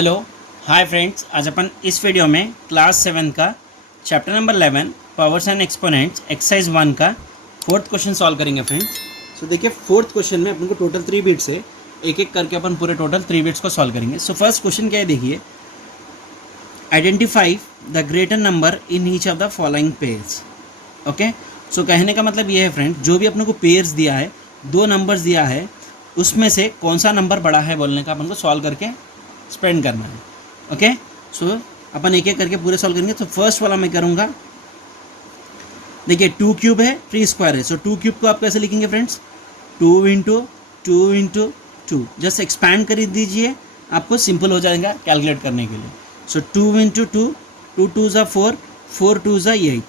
Hello hi friends, आज अपन इस video में क्लास 7 का chapter number 11 powers and exponents exercise 1 का फोर्थ क्वेश्चन सॉल्व करेंगे फ्रेंड्स। सो देखिए, फोर्थ क्वेश्चन में अपन को टोटल 3 बिट्स है, एक एक करके अपन पूरे टोटल 3 बिट्स को सॉल्व करेंगे। सो फर्स्ट क्वेश्चन क्या है, देखिए, identify the greater number in each of the following pairs. Okay, so कहने का मतलब ये है फ्रेंड, जो भी अपने को पेयर्स दिया है, दो नंबर्स दिया है, उसमें से कौन सा नंबर बड़ा है बोलने का अपन को सॉल्व करके स्पेंड करना है। ओके, सो अपन एक एक करके पूरे सॉल्व करेंगे। तो फर्स्ट वाला मैं करूँगा, देखिए 2 क्यूब है, 3 स्क्वायर है। सो 2 क्यूब को आप कैसे लिखेंगे friends, 2 into 2 into 2, just expand कर दीजिए, आपको सिंपल हो जाएगा कैलकुलेट करने के लिए। सो 2 इंटू 2, 2 2 ज़ा 4, 4 2 ज़ा 8।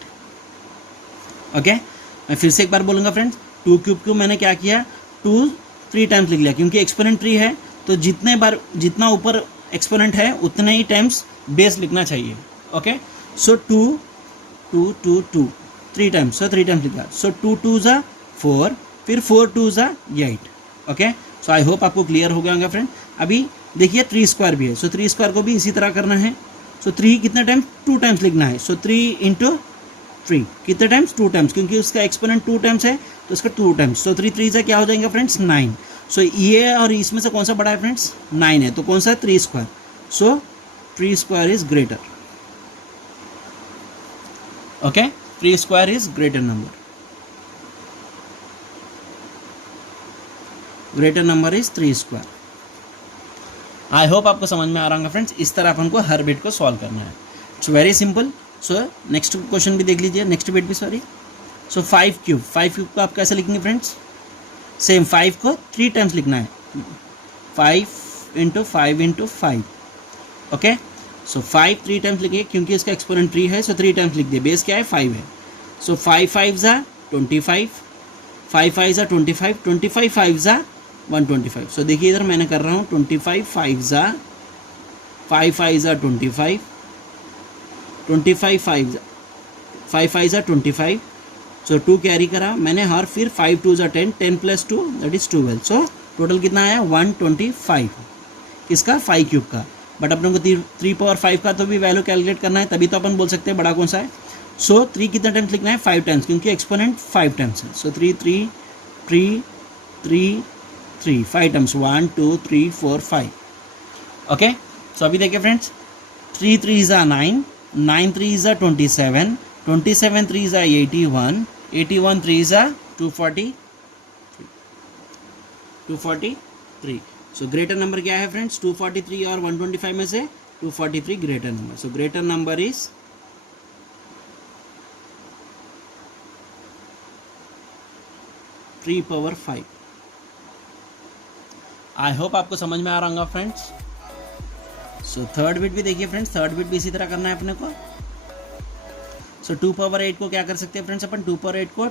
ओके, मैं फिर से एक बार बोलूँगा फ्रेंड्स, 2 क्यूब को मैंने क्या किया, 2 3 टाइम्स लिख लिया, क्योंकि एक्सपोनेंट 3 है, तो जितना ऊपर एक्सपोनेंट है उतने ही टाइम्स बेस लिखना चाहिए। ओके, सो 2 2 2 2 3 टाइम्स, सो 3 टाइम्स लिखा। सो 2 2 ज़ा 4, फिर 4 2 ज़ा 8। ओके, सो आई होप आपको क्लियर हो गया होगा फ्रेंड। अभी देखिए 3 स्क्वायर भी है, सो 3 स्क्वायर को भी इसी तरह करना है। सो 3 कितने टाइम्स, 2 टाइम्स लिखना है। सो 3 इंटू 3 कितने टाइम्स, 2 टाइम्स, क्योंकि उसका एक्सपोनेंट 2 टाइम्स है तो इसका 2 टाइम्स। सो 3 3 से क्या हो जाएगा फ्रेंड्स, 9। सो ये और इसमें से कौन सा बड़ा है फ्रेंड्स, 9 है, तो कौन सा है, 3 square. So 3 square is greater. Okay, 3 square is greater number, greater number is 3 square. I hope आपको समझ में आ रहा होगा फ्रेंड्स। इस तरह अपन को हर बिट को सॉल्व करना है। It's very simple. So next question भी देख लीजिए, नेक्स्ट बिट भी, सॉरी। सो 5 क्यूब को आप कैसे लिखेंगे फ्रेंड्स, सेम 5 को 3 टाइम्स लिखना है, 5 इंटू 5 इंटू 5। ओके, सो 5 3 टाइम्स लिखिए, क्योंकि इसका एक्सपोनेंट 3 है, सो 3 टाइम्स लिख दिए, बेस क्या है, 5 है। सो 5 5 ज़ा 25, 5 5 ज़ा 25, 25 5 ज़ा 125। सो देखिए इधर मैंने कर रहा हूँ 25 5 ज़ा 5 5 ज़ा 25, 25 5 5 ज़ा 25। सो 2 कैरी करा मैंने, और फिर 5 2 ज़ा 10, 10 plus 2 that is 12। So total कितना आया, 125 किसका, 5 क्यूब का। बट अपने को 3 पावर 5 का तो भी वैल्यू कैलकुलेट करना है, तभी तो अपन बोल सकते हैं बड़ा कौन सा है। सो 3 कितना टाइम्स लिखना है, 5 टाइम्स, क्योंकि एक्सपोनेंट 5 टाइम्स है। सो 3 3 3 3 3 5 टाइम्स, 1 2 3 4 5। ओके, सो अभी देखिए फ्रेंड्स, 3 3 ज़ा 9, 9 3 ज़ा 27, 27 3 ज़ा 81, 81 3 ज़ा 243। सो ग्रेटर नंबर क्या है फ्रेंड्स, 243 और 125 में से 243 greater number. So greater number is 3 power 5। I hope आपको समझ में आ रहा होगा फ्रेंड्स। सो थर्ड बिट भी देखिए फ्रेंड्स, थर्ड बिट भी इसी तरह करना है अपने को। सो 2 पावर 8 को क्या कर सकते हैं फ्रेंड्स, अपन 2 पावर 8 को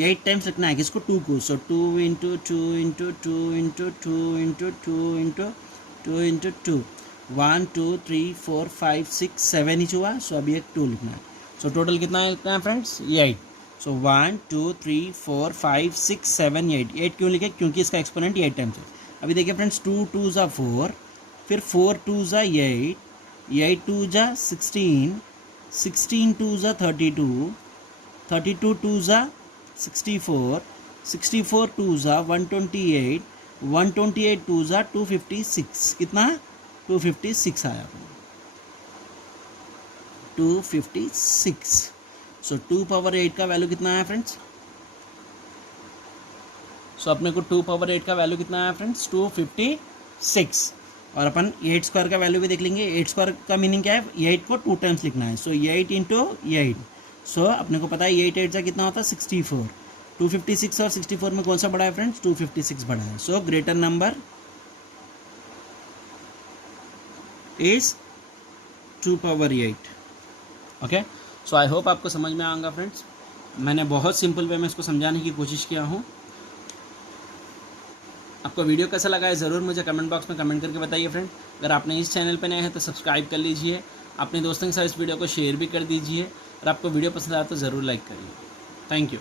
8 टाइम्स लिखना है, किसको, 2 को। सो 2 into 2 into 2 into 2 into 2 into 2 into 2, 1 2 3 4 5 6 7 ही हुआ। सो अभी एक 2 लिखना है। सो टोटल कितना लिखना है फ्रेंड्स, 8। सो 1 2 3 4 5 6 7 8। 8 क्यों लिखे, क्योंकि इसका एक्सपोनेंट 8 टाइम्स है। अभी देखिए फ्रेंड्स, 2 2 ज़ा 4, फिर 4 2 ज़ा 8, 8 2 ज़ा 16, 16 2 ज़ा 32, 32 2 ज़ा 64, 64 2 ज़ा 128, 128 2 ज़ा 256। कितना, 256 आया, 256। सो 2 पावर 8 का वैल्यू कितना आया फ्रेंड्स, सो अपने को 2 पावर 8 का वैल्यू कितना आया फ्रेंड्स, 256। और अपन 8 स्क्वायर का वैल्यू भी देख लेंगे। 8 स्क्वायर का मीनिंग क्या है, 8 को 2 टाइम्स लिखना है। सो 8 इंटू 8, सो अपने को पता है 8 8 का कितना होता है, 64। 256 और 64 में कौन सा बड़ा है फ्रेंड्स, 256 बड़ा है। So greater number is 2 power 8। Okay, so I hope आपको समझ में आएगा फ्रेंड्स। मैंने बहुत सिंपल वे में इसको समझाने की कोशिश किया हूँ। आपको वीडियो कैसा लगा है ज़रूर मुझे कमेंट बॉक्स में कमेंट करके बताइए फ्रेंड। अगर आपने इस चैनल पर नए हैं तो सब्सक्राइब कर लीजिए, अपने दोस्तों के साथ इस वीडियो को शेयर भी कर दीजिए, और आपको वीडियो पसंद आया तो ज़रूर लाइक करिए। Thank you.